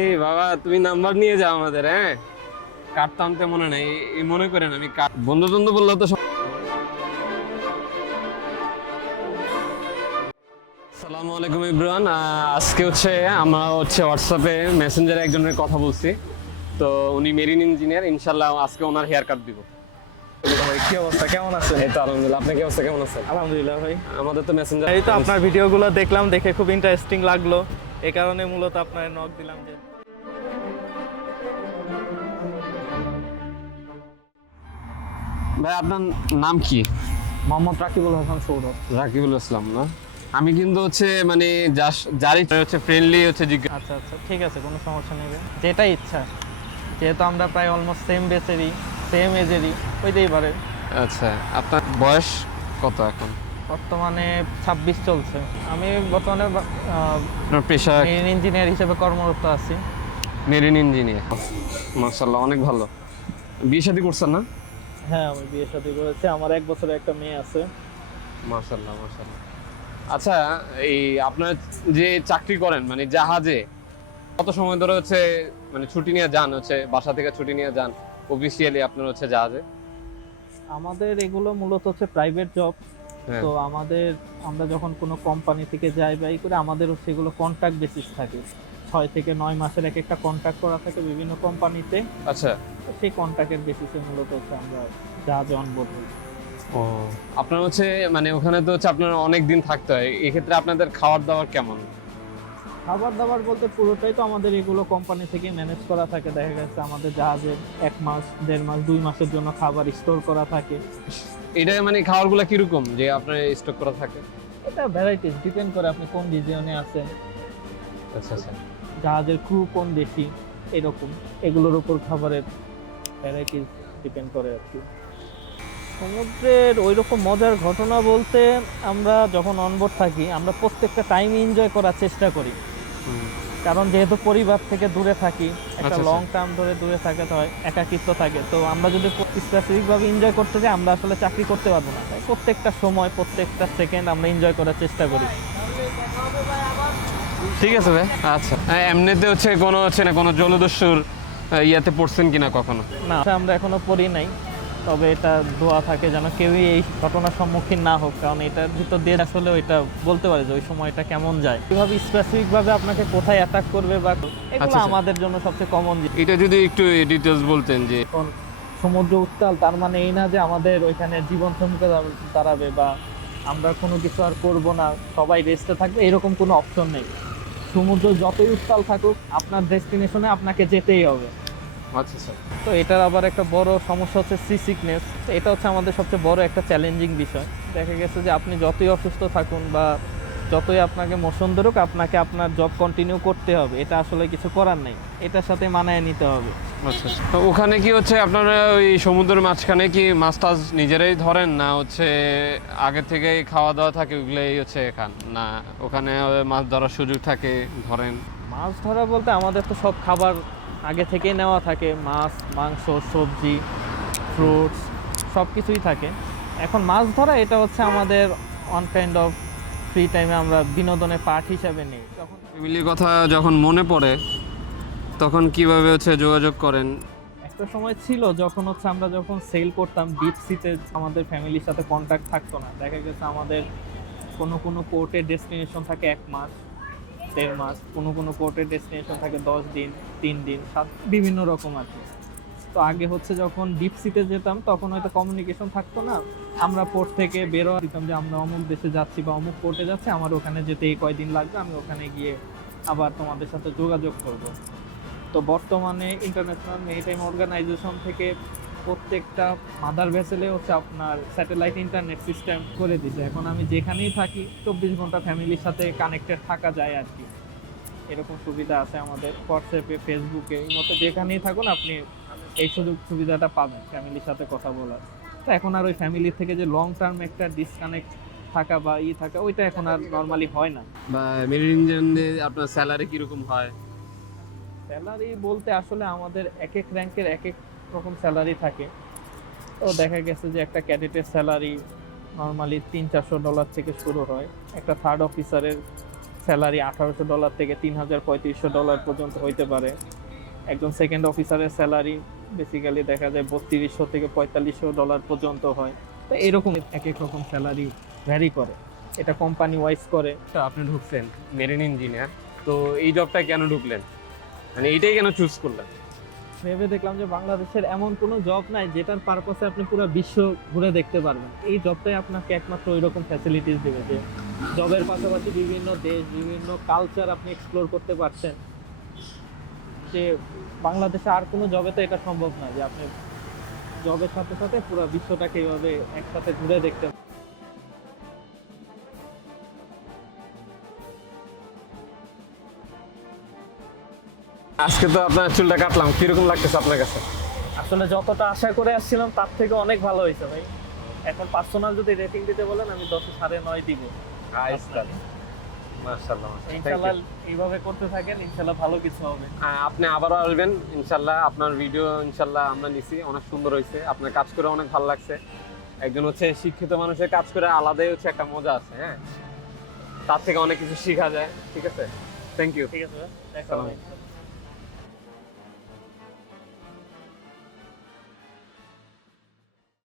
এই বাবা তুমি নাম্বার নিয়ে যাও আমাদের, হ্যাঁ কাটতে আনতে মনে নাই, এই মনে করেন আমি বন্ধু বন্ধু বললো তো। আসসালামু আলাইকুম এভরিওয়ান। আজকে আমরা হোয়াটসঅ্যাপে মেসেঞ্জারে একজনের কথা বলছি, তো উনি মেরিন ইঞ্জিনিয়ার। ইনশাল্লাহ আজকে ওনার হেয়ার কাট দিব। ভাই কি অবস্থা, কেমন আছেন? এই তো আলহামদুলিল্লাহ, আপনার কি অবস্থা, কেমন আছেন? আলহামদুলিল্লাহ ভাই। আমাদের তো মেসেঞ্জার, এই তো আপনার ভিডিওগুলো দেখলাম, দেখে খুব ইন্টারেস্টিং লাগলো, এই কারণে মূলত আপনার নক দিলাম। যে ভাই আপনার নাম কি? মোহাম্মদ রাকিবুল হাসান সৌরভ। রাকিবুল ইসলাম না? আমি কিন্তু মানে যারই ফ্রেন্ডলি জিজ্ঞাসা। আচ্ছা আচ্ছা, ঠিক আছে, কোনো সমস্যা নেই, যেটাই ইচ্ছা। যেহেতু আমরা প্রায় অলমোস্ট সেম বেসেরই, সেম এজেরই, ওইটাই পারে। আচ্ছা, আপনার বয়স কত এখন? বর্তমানে 26 চলছে। আমি বর্তমানে আপনার পেশা? মেরিন ইঞ্জিনিয়ার হিসেবে কর্মরত আছি। মেরিন ইঞ্জিনিয়ার, মাশাআল্লাহ, অনেক ভালো। বিয়ে শাদী করছেন না? হ্যাঁ, আমি বিয়ে শাদী করেছি, আমার 1 বছরের একটা মেয়ে আছে। মাশাআল্লাহ মাশাআল্লাহ। আচ্ছা, এই আপনার যে চাকরি করেন মানে জাহাজে, কত সময় ধরে মানে ছুটি নিয়ে যান, বাসা থেকে ছুটি নিয়ে যান অফিসিয়ালি আপনার জাহাজে? আমাদের এগুলো মূলত প্রাইভেট জব। হ্যাঁ। তো আমরা যখন কোনো কোম্পানি থেকে যাই বা এই করে, আমাদের সেগুলো কন্ট্রাক্ট বেসিস থাকে। 6 থেকে 9 মাসের একটা কন্ট্রাক্ট করা থাকে বিভিন্ন কোম্পানিতে। আচ্ছা, তো সেই কন্ট্রাক্টের বেসিসে মূলত আমরা জাহাজে অনবোর্ড হই। ও, আপনার মানে ওখানে তো আপনার অনেক দিন থাকতে হয়, এই ক্ষেত্রে আপনাদের খাবার দাবার কেমন? খাবার দাবার বলতে পুরোটাই তো আমাদের এগুলো কোম্পানি থেকে ম্যানেজ করা থাকে। দেখা গেছে আমাদের জাহাজে 1 মাস, 1.5 মাস, 2 মাসের জন্য খাবার স্টোর করা থাকে। এটা মানে খাবারগুলো কিরকম যে আপনার স্টক করা থাকে? এটা ভ্যারাইটিস, ডিপেন্ড করে আপনি কোন রিজিয়নে আছেন, আচ্ছা আচ্ছা, জাহাজের ক্রু কোন দেশি, এরকম এগুলোর উপর খাবারের ভ্যারাইটিস ডিপেন্ড করে আর কি। সমুদ্রের ওইরকম মজার ঘটনা বলতে, আমরা যখন অনবোর্ড থাকি আমরা প্রত্যেকটা টাইম এনজয় করার চেষ্টা করি। কারণ যেহেতু পরিবার থেকে দূরে থাকি, একটা আচ্ছা, লং টার্ম ধরে দূরে থাকতে হয়, একাকিত্ব থাকে। তো আমরা যদি স্পেসিফিকভাবে এনজয় করতে যাই, আমরা আসলে চাকরি করতে পারবো না। তাই প্রত্যেকটা সময়, প্রত্যেকটা সেকেন্ড আমরা এনজয় করার চেষ্টা করি। ঠিক আছে ভাই। আচ্ছা, এমনিতে কোনো না কোনো জলদস্যুর ইয়াতে পড়ছেন কিনা কখনো? না, আমরা এখনো পড়ি নাই, তবে এটা দোয়া থাকে যেন কেউই এই ঘটনার সম্মুখীন না হোক। কারণ এটার ভিতর দিয়ে আসলে ওইটা বলতে পারে যে ওই সময়টা কেমন যায়, কিভাবে স্পেসিফিকভাবে আপনাকে কোথায় অ্যাটাক করবে বা এগুলো আমাদের জন্য সবচেয়ে কমন। এটা যদি একটু ডিটেইলস বলতেন যে সমুদ্র উত্তাল, তার মানে এই না যে আমাদের ওইখানে জীবন থমকে দাঁড়াবে বা আমরা কোনো কিছু আর করব না, সবাই রেস্টে থাকবে, এরকম কোনো অপশন নেই। সমুদ্র যতই উত্তাল থাকুক, আপনার ডেস্টিনেশনে আপনাকে যেতেই হবে। আচ্ছা স্যার। তো এটার আবার একটা বড় সমস্যা সি সিকনেস। তো এটা আমাদের সবচেয়ে বড় একটা চ্যালেঞ্জিং বিষয়। দেখা গেছে যে আপনি যতই অসুস্থ থাকুন বা যতই আপনাকে মোশন ধরুক, আপনাকে আপনার জব কন্টিনিউ করতে হবে। এটা আসলে কিছু করার নেই, এটার সাথে মানায় নিতে হবে। আচ্ছা, তো ওখানে কি আপনারা ওই সমুদ্রের মাঝখানে কি মাছ টাছ নিজেরাই ধরেন, না আগে থেকে খাওয়া দাওয়া থাকে ওগুলোই খান, না ওখানে মাছ ধরার সুযোগ থাকে ধরেন? মাছ ধরা বলতে আমাদের তো সব খাবার আগে থেকেই নেওয়া থাকে, মাছ, মাংস, সবজি, ফ্রুটস, সব কিছুই থাকে। এখন মাছ ধরা এটা আমাদের ওয়ান কাইন্ড অফ ফ্রি টাইমে আমরা বিনোদনের পার্ট হিসাবে নেই। যখন ফ্যামিলির কথা যখন মনে পড়ে তখন কিভাবে যোগাযোগ করেন? একটা সময় ছিল যখন আমরা যখন সেল করতাম ডিপ সিতে, আমাদের ফ্যামিলির সাথে কন্ট্যাক্ট থাকতো না। দেখা গেছে আমাদের কোনো পোর্টের ডেস্টিনেশন থাকে 1 মাস, 1.5 মাস, কোনো পোর্টের ডেস্টিনেশন থাকে 10 দিন, 3 দিন, 7, বিভিন্ন রকম আর কি। তো আগে যখন ডিপ সিতে যেতাম তখন হয়তো কমিউনিকেশন থাকতো না। আমরা পোর্ট থেকে বেরো দিতাম যে আমরা অমুক দেশে যাচ্ছি বা অমুক পোর্টে যাচ্ছি, আমার ওখানে যেতে এই কয়দিন লাগবে, আমি ওখানে গিয়ে আবার তোমাদের সাথে যোগাযোগ করব। তো বর্তমানে ইন্টারন্যাশনাল মেরিটাইম অর্গানাইজেশন থেকে প্রত্যেকটা মাদার ভেসেলে আপনার স্যাটেলাইট ইন্টারনেট সিস্টেম করে দিছে। এখন আমি যেখানেই থাকি 24 ঘন্টা ফ্যামিলির সাথে কানেক্টেড থাকা যায় আর কি। এরকম সুবিধা আছে আমাদের হোয়াটসঅ্যাপে, ফেসবুকে, এই মতো যেখানেই থাকুন আপনি এই সুবিধাটা পাবেন ফ্যামিলির সাথে কথা বলার। তো এখন আর ওই ফ্যামিলির থেকে যে লং টার্ম একটা ডিসকানেক্ট থাকা বা থাকা, ওইটা এখন আর নর্মালি হয় না। বা মেরিন ইঞ্জিনে আপনার স্যালারি কিরকম হয়? স্যালারি বলতে আসলে আমাদের এক এক র্যাঙ্কের এক এক রকম স্যালারি থাকে। তো দেখা গেছে যে একটা ক্যাডেটের স্যালারি নর্মালি $300-400 থেকে শুরু হয়। একটা থার্ড অফিসারের স্যালারি $1800 থেকে $3300 পর্যন্ত হইতে পারে। একজন সেকেন্ড অফিসারের স্যালারি বেসিক্যালি দেখা যায় $3200 থেকে $4500 পর্যন্ত হয়। তো এরকম এক এক রকম স্যালারি ভ্যারি করে, এটা কোম্পানি ওয়াইজ করে। তো আপনি ঢুকছেন মেরিন ইঞ্জিনিয়ার, তো এই জবটা কেন ঢুকলেন, মানে এইটাই কেন চুজ করলেন? ভেবে দেখলাম যে বাংলাদেশের এমন কোনো জব নাই যেটার পারপাসে আপনি পুরো বিশ্ব ঘুরে দেখতে পারবেন। এই জবটাই আপনাকে একমাত্র ওই রকম ফ্যাসিলিটিস দেবে যে জবের পাশাপাশি বিভিন্ন দেশ, বিভিন্ন কালচার আপনি এক্সপ্লোর করতে পারছেন, যে বাংলাদেশে আর কোনো জবে তো এটা সম্ভব না যে আপনি জবের সাথে সাথে পুরো বিশ্বটাকে এইভাবে একসাথে ঘুরে দেখতে। আজকে তো আপনার চুলটা কাটলাম, কিরকম লাগতেছে আপনার কাছে? আসলে যতটা আশা করে আসছিলাম তার থেকে অনেক ভালো হয়েছে ভাই। এখন পার্সোনাল যদি রেটিং দিতে বলেন আমি 10-9.5 দিব। মাশাআল্লাহ, ইনশাআল্লাহ এইভাবে করতে থাকেন, ইনশাআল্লাহ ভালো কিছু হবে। আপনি আবারও আসবেন ইনশাল্লাহ। আপনার ভিডিও ইনশাল্লাহ আমরা নিছি, অনেক সুন্দর হয়েছে, আপনার কাজ করে অনেক ভালো লাগছে। একজন হচ্ছে শিক্ষিত মানুষের কাজ করে আলাদাই হচ্ছে একটা মজা আছে, হ্যাঁ, তার থেকে অনেক কিছু শেখা যায়। ঠিক আছে, থ্যাংক ইউ। ঠিক আছে, দেখা হবে।